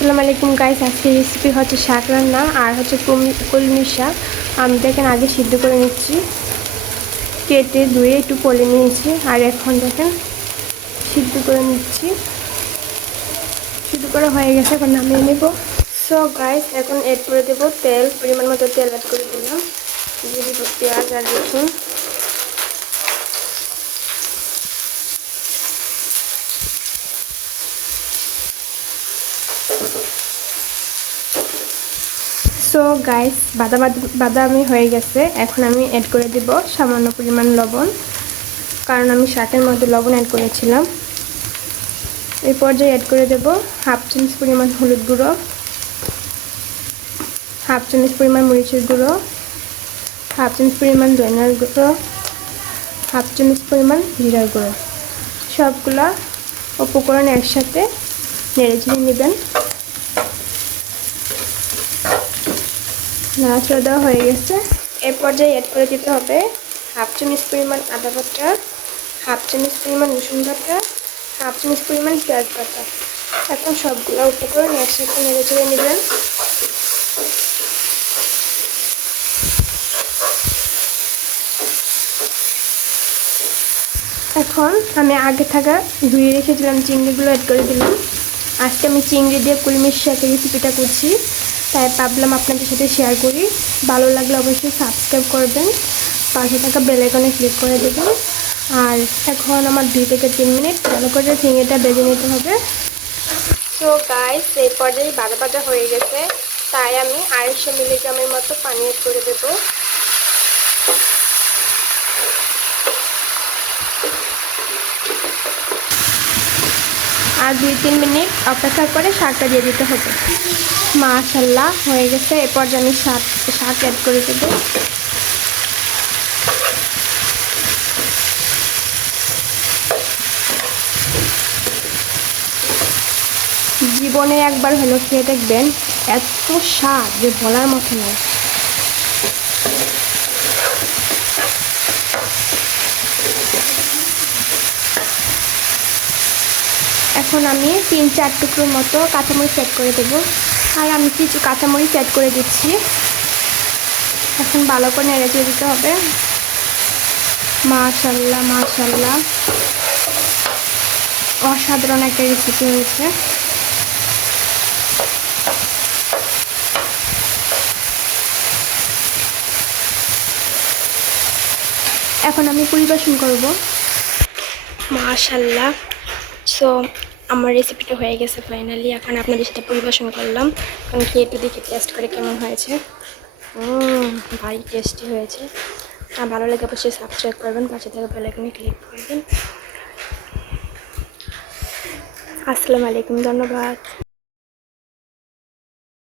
আসসালামু আলাইকুম গাইস, আজকের রেসিপি হচ্ছে শাক রান্না আর হচ্ছে কলমি শাক। আমি দেখেন আগে সিদ্ধ করে নিচ্ছি, কেটে ধুয়ে একটু পলে নিয়েছি আর এখন দেখেন সিদ্ধ করে নিচ্ছি। সিদ্ধ করা হয়ে গেছে, এখন নামিয়ে নেব। সো গাইস, এখন এড করে দেবো তেল, পরিমাণ মতো তেল অ্যাড করে দিলাম। দিয়ে দিব পেঁয়াজ আর রসুন। সো গাইস, বাদামি হয়ে গেছে। এখন আমি অ্যাড করে দেব সামান্য পরিমাণ লবণ, কারণ আমি শাকের মধ্যে লবণ অ্যাড করেছিলাম। এই পর্যায়ে অ্যাড করে দেব হাফ চামচ পরিমাণ হলুদ গুঁড়ো, হাফ চামচ পরিমাণ মরিচের গুঁড়ো, হাফ চামচ পরিমাণ ধনিয়ার গুঁড়ো, হাফ চামচ পরিমাণ জিরার গুঁড়ো। সবগুলা উপকরণ একসাথে নেড়েচেড়ে নেবেন। নাড়াচাড়া দেওয়া হয়ে গেছে। এর পর্যায়ে অ্যাড করে দিতে হবে হাফ চামচ পরিমাণ আদা বাটা, হাফ চামচ পরিমাণ রসুন বাটা, হাফ চামচ পরিমাণ পেঁয়াজ বাটা। এখন সবগুলো উপকরণ একসাথে নেড়েচেড়ে নেবেন। এখন আমি আগে থাকা ধুয়ে রেখেছিলাম চিংড়িগুলো অ্যাড করে দিলাম। আজকে আমি চিংড়ি দিয়ে কলমি শাকের রেসিপিটা করছি, তাই ভাবলাম আপনাদের সাথে শেয়ার করি। ভালো লাগলে অবশ্যই সাবস্ক্রাইব করবেন, পাশে থাকা বেল আইকনে ক্লিক করে দেবেন। আর এখন আমার 2 থেকে 3 মিনিট ভালো করে চিংড়িটা ভেজে নিতে হবে। তো গাইস, এই পর্যায়ে ভাজা হয়ে গেছে, তাই আমি 250 মিলিগ্রামের মতো পানি অ্যাড করে দেবো। আর 2-3 মিনিট অপেক্ষা করে শাকটা দিয়ে দিতে হবে। মাশাআল্লাহ, হয়ে গেছে। এরপর আমি শাক অ্যাড করে দেবো। জীবনে একবার হলো খেয়ে দেখবেন, এত স্বাদ যে বলার মতো নয়। এখন আমি 3-4 টুকরোর মতো কাঁচামরিচ অ্যাড করে দেবো। আর আমি কিছু কাঁচামরিচ অ্যাড করে দিচ্ছি। এখন ভালো করে নেড়ে দিতে হবে। মাশাআল্লাহ মাশাআল্লাহ, অসাধারণ একটা রেসিপি হয়েছে। এখন আমি পরিবেশন করব। মাশাআল্লাহ, সো আমার রেসিপিটা হয়ে গেছে ফাইনালি। এখন আপনাদের সাথে পরিবেশন করলাম। এখন খেয়ে একটু দেখে টেস্ট করে কেমন হয়েছে। ভারী টেস্টি হয়েছে। আর ভালো লাগে অবশ্যই সাবস্ক্রাইব করবেন, পাশে থাকা বেল আইকনে ক্লিক করবেন। আসসালামু আলাইকুম, ধন্যবাদ।